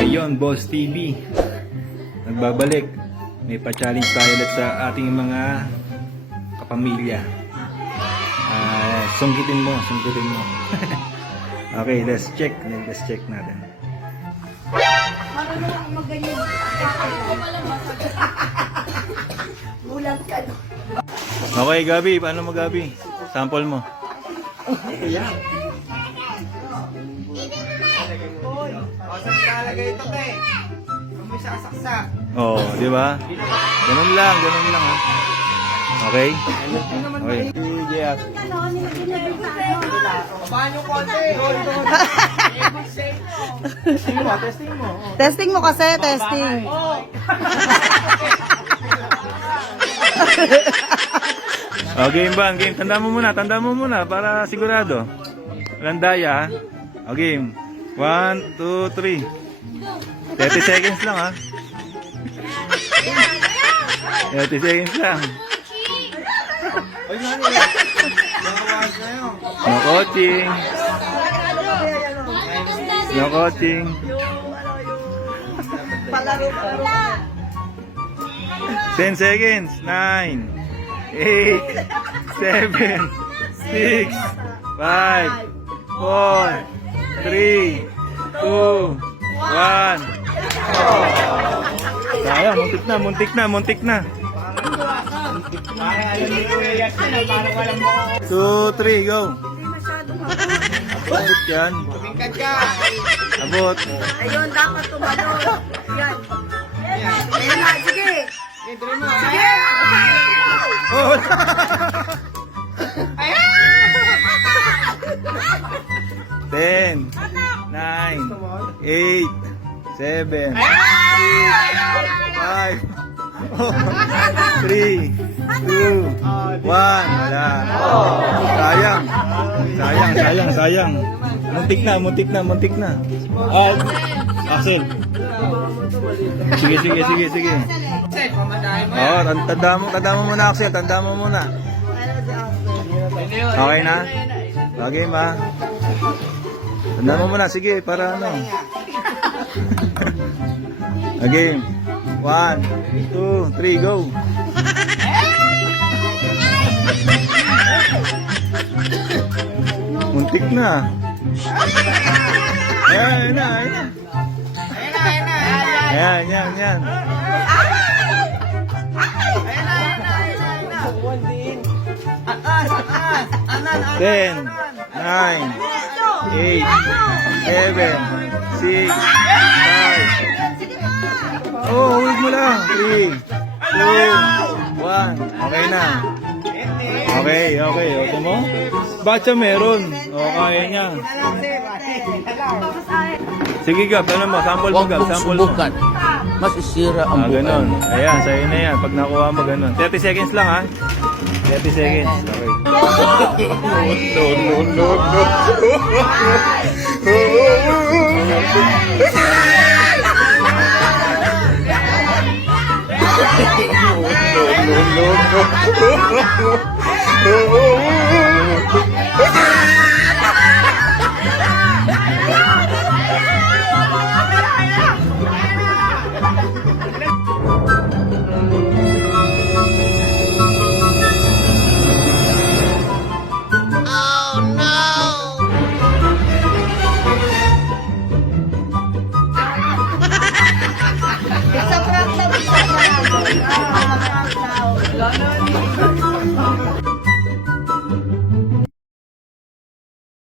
Ayun, Boss TV. Nagbabalik. May pa-challenge tayo ulit sa ating mga kapamilya. Sungkitin mo. Okay, let's check. Let's check natin. Okay, Gabi. Paano mo, Gabi? Sample mo. Ayan. Saan lalagay ito, te? May sasaksak. Oh, di ba? Ganun lang ha. Okay? Okay. Sige. Babaan yung konti. Testing mo. Testing mo kasi, testing. Okay, game. Tanda mo muna para sigurado. Walang daya, ha? Okay. 1, 2, 3. 30 seconds lang, ha? 30 seconds lang. Ay, nani. Nakawas na yun. No coaching. No coaching. Palaro. 10 seconds. 9, 8, 7, 6, 5, 4, 3, 2, 1. Sayang, muntik na. 2, 3, go. Abot yan. Tingkad ka. Abot. Ayun, dapat tumalon. Yan. Ayun na, sige. Idre mo. Sige. Oh. 10, 9, 8, 7, 6, 5, 3, 2, 1. Wala. Sayang. Muntik na. Axel. Sige. Set, pamadahin mo. Oo, tanda mo muna, Axel. Tanda mo muna. Okay na? Okay ba? Tanda mo muna, sige, para ano. Okay. 1, 2, 3, go. Muntik na. Ayan na. Ayan. Atas. 10, 9, 8, 7, 6, 5. Oh, huwag mo lang. 3, 2, 1. Okay na. Okay. Okay mo? Bacha meron. O, kaya niya. Sige, Gab. Ano mo? Sample mo, Gab. Sample mo. Masisira ang buhay. Ganon. Ayan, sa'yo na yan. Pag nakuha mo, ganon. 30 seconds lang, ha? 30 seconds. Okay. No.